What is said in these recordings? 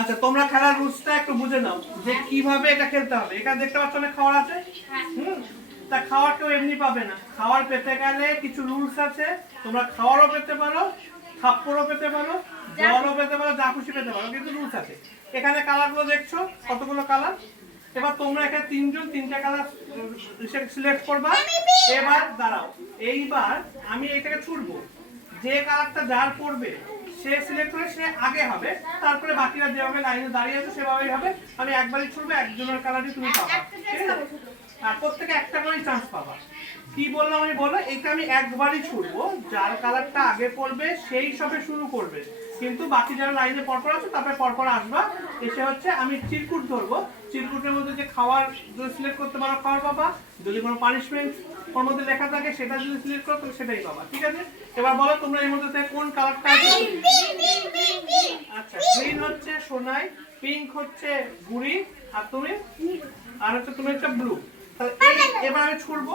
আচ্ছা, তোমরা খেলার রুলসটা একটু বুঝে নাও যে কিভাবে এটা খেলতে হবে। এখানে দেখতে পাচ্ছ অনেক খাবার আছে। তা খাওয়ার কেউ এমনি পাবে না। খাওয়ার পেতে গেলে কিছু রুলস আছে। তোমরা খাওয়ারও পেতে পারো, থাপ্পড়ও পেতে পারো, জলও পেতে পারো, যা খুশি পেতে পারো, কিন্তু রুলস আছে। এখানে কালারগুলো দেখছো, কতগুলো কালার। এবার তোমরা এখানে তিনটা কালার সিলেক্ট করবা। এবার দাঁড়াও, এইবার আমি এটাকে ছুড়বো। যে কালারটা যার পড়বে সে সিলেক্ট করে সে আগে হবে, তারপরে বাকিরা যেভাবে লাইনে দাঁড়িয়ে আছে সেভাবেই হবে। আমি একবারই ছুড়বো, একজনের কালারই তুমি পাবা, ঠিক আছে? আর প্রত্যেকে একটা করেই চান্স পাবা। কি বললাম আমি বলো, এটা আমি একবারই ছুড়বো, যার কালারটা আগে পড়বে সেই সবে শুরু করবে, কিন্তু বাকি যারা লাইনে পরপর আছে তারপরে পরপর আসবা। এসে হচ্ছে আমি চিরকুট ধরবো। চিরকুটের মধ্যে যে খাওয়ার যদি সিলেক্ট করতে পারো খাওয়ার পাবা, যদি কোনো পানিশমেন্ট ওর মধ্যে লেখা থাকে সেটা যদি সিলেক্ট করো তাহলে সেটাই পাবা, ঠিক আছে? এবার বলো তোমরা এর মধ্যে থেকে কোন কালারটা আছে। আচ্ছা, গ্রিন হচ্ছে সোনাই, পিঙ্ক হচ্ছে গুড়ি, আর তুমি আর হচ্ছে তুমি একটা ব্লু। তাহলে এবার আমি ছুড়বো।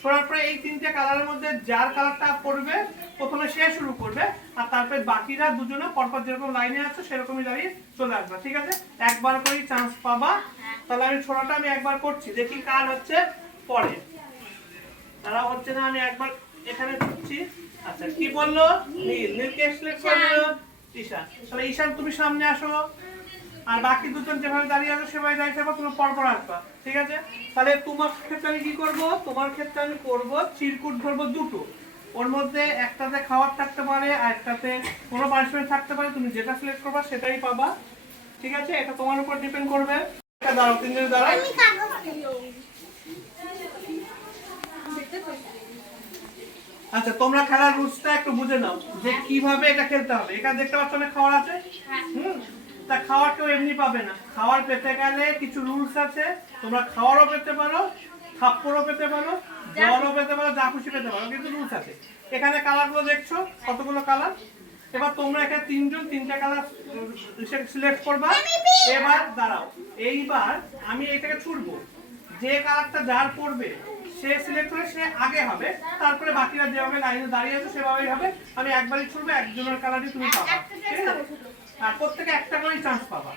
ছোড়ার পরে এই তিনটে কালারের মধ্যে যার কালারটা পড়বে প্রথমে সে শুরু করবে, আর তারপরে বাকিরা দুজনে পরপর যেরকম লাইনে আছে সেরকমই দাঁড়িয়ে চলে আসবে, ঠিক আছে? একবার করেই চান্স পাবা। তাহলে আমি ছোড়াটা আমি একবার করছি, দেখি কার হচ্ছে পরে। তারা হচ্ছে না, আমি একবার এখানে করছি। আচ্ছা, কি বললো? নীল। নীলকে সিলেক্ট করে দিল ঈশান। তাহলে ঈশান তুমি সামনে আসো, আর বাকি দুজন যেভাবে দাঁড়িয়ে আছে সেভাবে দাঁড়িয়ে থাকবো, তুমি পরপর আসবা, ঠিক আছে? তাহলে তোমার ক্ষেত্রে আমি কি করবো, তোমার ক্ষেত্রে আমি করবো চিরকুট ধরবো দুটো। ওর মধ্যে একটাতে খাবার থাকতে পারে আর একটাতে কোনো পানিশমেন্ট থাকতে পারে, তুমি যেটা সিলেক্ট করবা সেটাই পাবা, ঠিক আছে? এটা তোমার উপর ডিপেন্ড করবে। দাঁড়াও, তিনজনে দাঁড়াও। আচ্ছা, তোমরা খেলার রুলসটা একটু বুঝে নাও যে কিভাবে এটা খেলতে হবে। এখানে দেখতে পাচ্ছ অনেক খাবার আছে। তা খাওয়ার কেউ এমনি পাবে না। খাওয়ার পেতে গেলে কিছু রুলস আছে। তোমরা খাওয়ারও পেতে পারো, থাপ্পড়ও পেতে পারো, জলও পেতে পারো, যা খুশি পেতে পারো, কিন্তু রুলস আছে। এখানে কালারগুলো দেখছো, কতগুলো কালার। এবার তোমরা এখানে তিনটা কালার সিলেক্ট করবা। এবার দাঁড়াও, এইবার আমি এটাকে ছুড়বো। যে কালারটা যার পড়বে সে সিলেক্ট করে সে আগে হবে, তারপরে বাকিরা যেভাবে লাইনে দাঁড়িয়ে আছে সেভাবেই হবে। আমি একবারই ছুড়বো, একজনের কালারই তুমি পাবা, ঠিক আছে? আর প্রত্যেকে একটা করেই চান্স পাবা।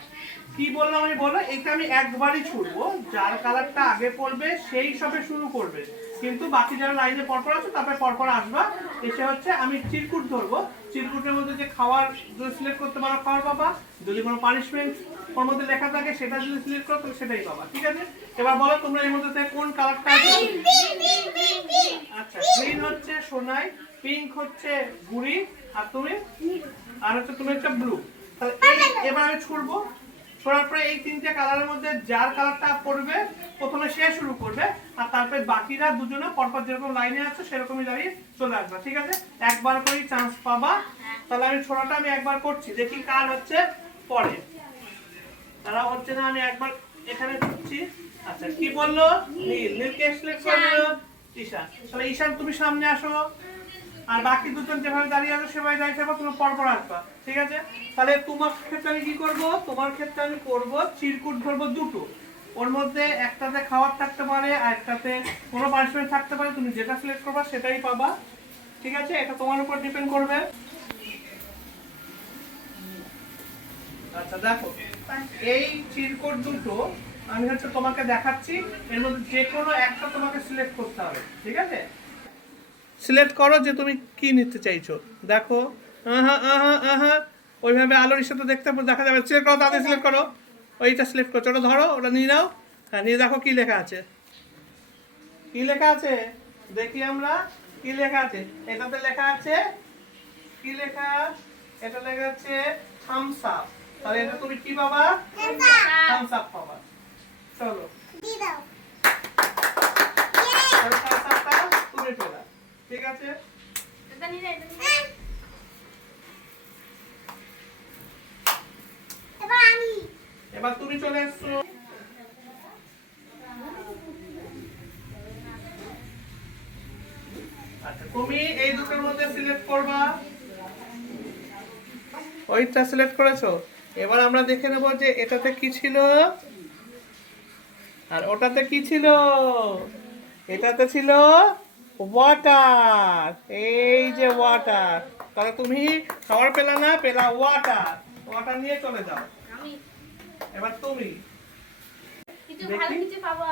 কি বললাম আমি বলো, এটা আমি একবারই ছুড়বো, যার কালারটা আগে পড়বে সেই সবে শুরু করবে, কিন্তু বাকি যারা লাইনে পরপর আছে তারপরে পরপর আসবা। এসে হচ্ছে আমি চিরকুট ধরবো। চিরকুটের মধ্যে যে খাওয়ার যদি সিলেক্ট করতে পারো খাওয়ার পাবা, যদি কোনো পানিশমেন্ট ওর মধ্যে লেখা থাকে সেটা যদি সিলেক্ট করো তাহলে সেটাই পাবা, ঠিক আছে? এবার বলো তোমরা এর মধ্যে থেকে কোন কালারটা আছে। আচ্ছা, গ্রিন হচ্ছে সোনাই, পিঙ্ক হচ্ছে গুড়ি, আর তুমি আর হচ্ছে তুমি একটা ব্লু। তাহলে এবার আমি ছুড়বো। ছোড়ার পরে এই তিনটে কালারের মধ্যে যার কালারটা পড়বে প্রথমে সে শুরু করবে, আর তারপরে বাকিরা দুজনে পরপর যেরকম লাইনে আছে সেরকমই দাঁড়িয়ে চলে আসবে, ঠিক আছে? একবার করেই চান্স পাবা। তাহলে আমি ছোড়াটা আমি একবার করছি, দেখি কার হচ্ছে পরে। তারা হচ্ছে না, আমি একবার এখানে করছি। আচ্ছা, কি বললো? নীল। নীলকে সিলেক্ট করে দিল ঈশান। তাহলে ঈশান তুমি সামনে আসো, আর বাকি দুজন যেভাবে দাঁড়িয়ে আছে সেভাবে দাঁড়িয়ে থাকবো, তুমি পরপর আসবা, ঠিক আছে? তাহলে তোমার ক্ষেত্রে আমি কি করবো, তোমার ক্ষেত্রে আমি করবো চিরকুট ধরবো দুটো। ওর মধ্যে একটাতে খাবার থাকতে পারে আর একটাতে কোনো পানিশমেন্ট থাকতে পারে, তুমি যেটা সিলেক্ট করবা সেটাই পাবা, ঠিক আছে? এটা তোমার উপর ডিপেন্ড করবে। আচ্ছা, দেখো, এই চিরকুট দুটো আমি হচ্ছে তোমাকে দেখাচ্ছি। এর মধ্যে যে কোনো একটা তোমাকে সিলেক্ট করতে হবে, ঠিক আছে? সিলেক্ট করো যে তুমি কি নিতে চাইছো। দেখো, ওইভাবে আলোর সাথে দেখা যাবে। সিলেক্ট করো, তাদের সিলেক্ট করো। ওইটা সিলেক্ট করছো, ওটা ধরো, ওটা নিয়ে নাও। হ্যাঁ, নিয়ে দেখো কি লেখা আছে। কি লেখা আছে দেখি আমরা। কি লেখা আছে? এটাতে লেখা আছে কি লেখা? এটা লেখা আছে থামস আপ। তাহলে এটা তুমি কি পাবা? থামস আপ পাবা। চলো, থামস আপটা তুমি পেলা, ঠিক আছে? এবার তুমি চলে এসছো। আচ্ছা, তুমি এই দুটোর মধ্যে সিলেক্ট করবা। ওইটা সিলেক্ট করেছো। এবার আমরা দেখে নেব যে এটাতে কি ছিল আর ওটাতে কি ছিল। এটাতে ছিল ওয়াটার। এই যে ওয়াটার। তাহলে তুমি খাবার পেলা না, পেলা ওয়াটার। ওটা নিয়ে চলে যাও। এবার তুমি দেখি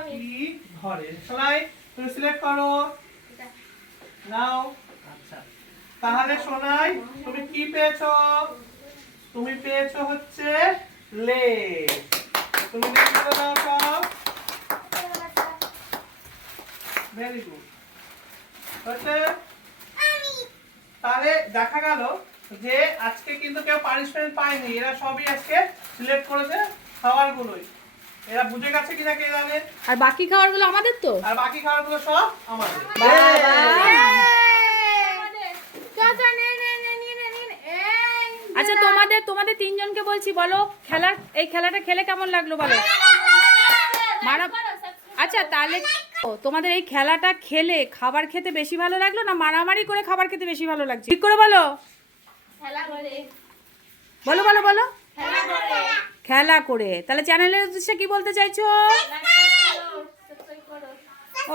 কি ঘরে সোনাই, তুমি সিলেক্ট করো নাও। আচ্ছা, তাহলে সোনাই তুমি কি পেয়েছো? তুমি পেয়েছো হচ্ছে লেজ। তুমি দেখতে দাও সব। Very good. হচ্ছে তাহলে দেখা গেল যে আজকে কিন্তু কেউ পানিশমেন্ট পায়নি, এরা সবই আজকে সিলেক্ট করেছে খাবারগুলোই। এরা বুঝে গেছে কিনা কে জানে। আর বাকি খাবারগুলো আমাদের তো, আর বাকি খাবারগুলো সব আমাদের। আচ্ছা তোমাদের তিনজনকে বলছি, বলো এই খেলাটা খেলে কেমন লাগলো বলো। আচ্ছা তাহলে তোমাদের এই খেলাটা খেলে খাবার খেতে বেশি ভালো লাগলো না মারামারি করে খাবার খেতে বেশি ভালো লাগছে? ঠিক করে বলো, বলো বলো বলো। খেলা করে। তাহলে চ্যানেলের উদ্দেশ্যে কি বলতে চাইছো?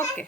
ওকে।